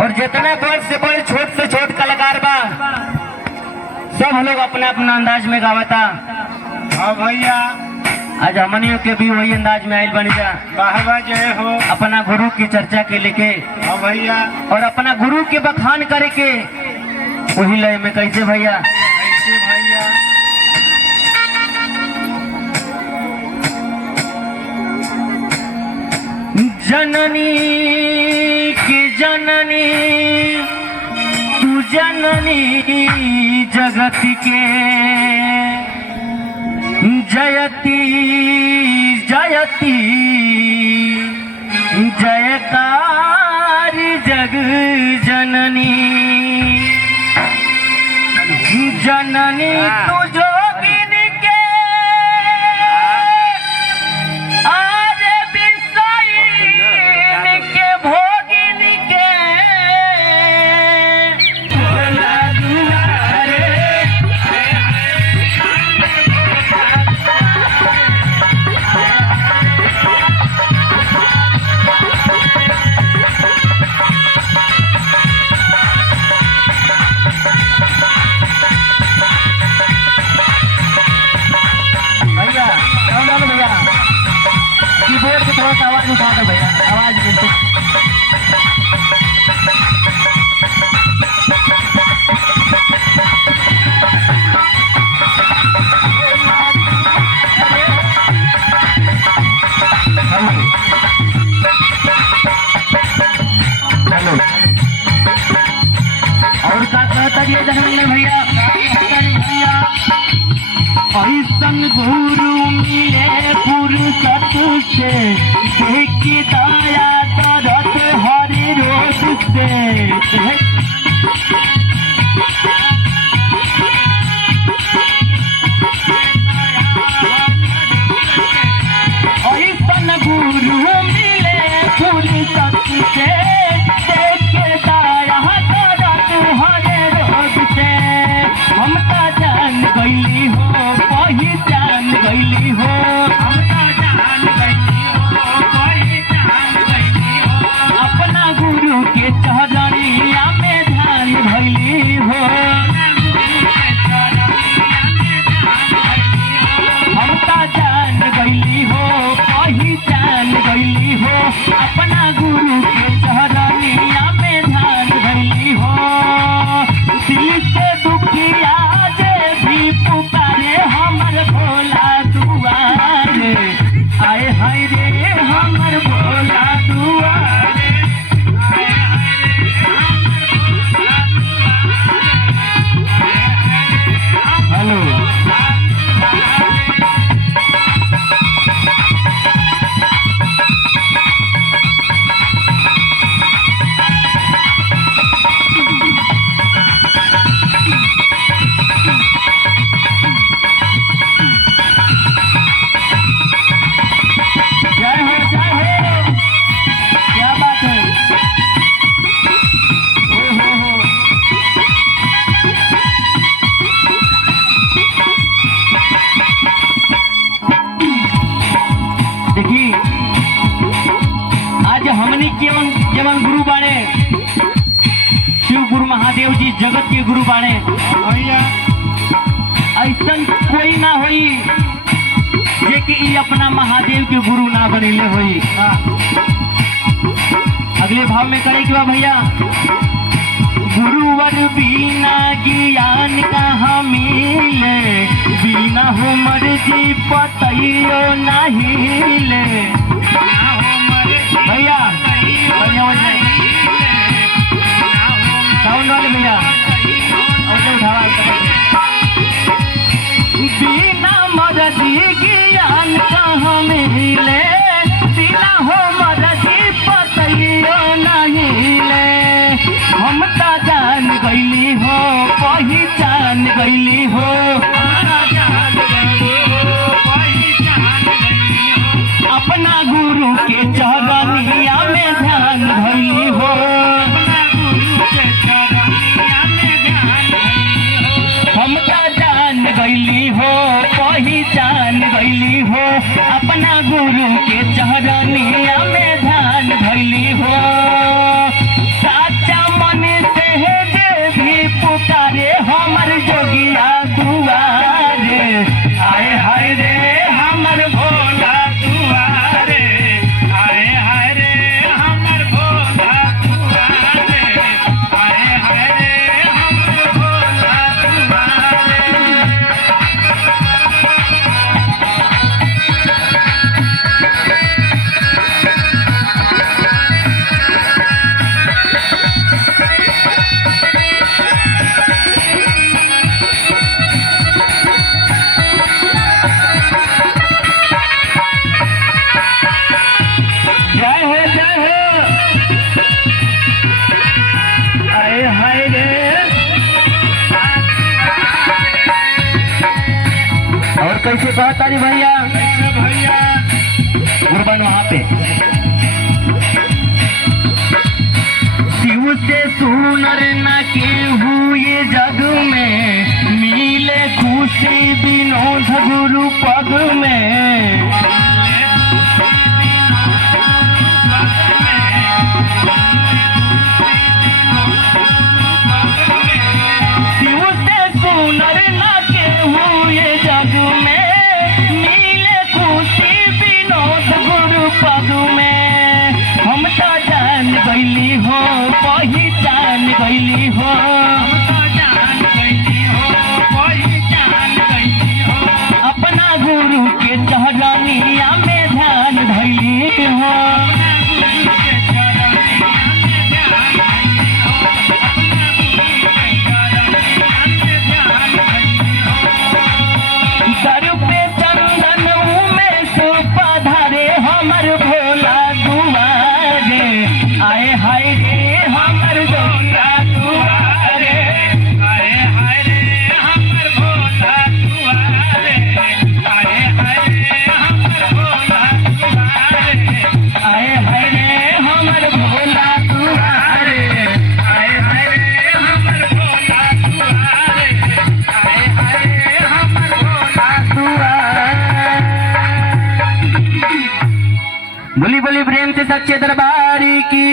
और जितने बड़े से बड़े छोट से छोट कलाकार बा सब लोग अपना अपना अंदाज में गावता। हाँ भैया, आज हमनियों के भी वही अंदाज में आयल बन जा। बाहवा जय हो। अपना गुरु की चर्चा के लेके हाँ भैया, और अपना गुरु के बखान करे के वही लय में कैसे भैया। कैसे भैया? जननी की जननी तू जननी जगत के जयती जयती जयकार जग जननी जननी तू जोगिनी के आज बिसाइन के भोगिन के भोला दुआरे भैया कौन वाले भैया कीबोर्ड से थोड़ा सा आवाज उठा दो भैया, आवाज बिल्कुल। हेलो और का कहता ये जननी भैया ऐसन गुरु मिले फुर्सत से देखी दया करत हर रोज से ऐसन गुरु मिले फुर्सत से देखी दया करत हर रोज से। हम तो जान गईली हो पहचान गईली हो, हम तो जान गईली हो पहचान गईली हो। अपना गुरु के चरनिया में ध्यान भइली हो, हम तो जान गईली हो पहचान गईली हो। अपना गुरु के चरनिया में ध्यान भइली हो। दिल से दुखिया जे भी पुकारे हमर भोला दुआरे आए हाय रे हमर भोला दुआरे आए हाय रे हमर भोला दुआरे। हेलो जय हो क्या बात है। हो देखिए आज हमनी केवन केवन गुरु बाणे शिव गुरु महादेव जी जगत के गुरु बाणे भैया ऐसन कोई ना होई जे कि ई अपना महादेव के गुरु ना बनेले होई। अगले भाव में करे कि भैया गुरुवर बिना ज्ञान कहाँ मिले, बिना हो मर्जी पतइयो नहीं ले। भैया साउंड वाले भैया बिना मर्जी ज्ञान कहाँ मिले, बिना हो मर्जी पतइयो नहीं ले। हम तो जान गईली हो पहचान गईली हो, अपना गुरु के चरनिया में ध्यान भइली हो। हम तो जान गईली हो पहचान गईली हो, अपना गुरु के चरनिया में ध्यान भइली हो। साचा कहतारी भैया कैसे भैया गुरबन वहां पे शिव से सुनर न के हुए जग में मिले खुशी विनोद गुरु पग में शिव से सुनर न के हुए जग में मिले खुशी विनोद गुरु पग में हम तो जान गईली हो पहचान गईली हो अपना गुरु के चरनिया में ध्यान धैली हो दर पे चंदन में सुपधारे हमर भोला दुआरे आए हाय रे हमर भोला दुआरे आए हाय रे हमर भोला दुआरे आए हाय रे हमर भोला दुआरे आए हाय रे हमर भोला दुआरे आए हाय रे हमर भोला दुआरे आए हाय रे हमर भोला बोली बोली प्रेम से सच्चे दरबारी की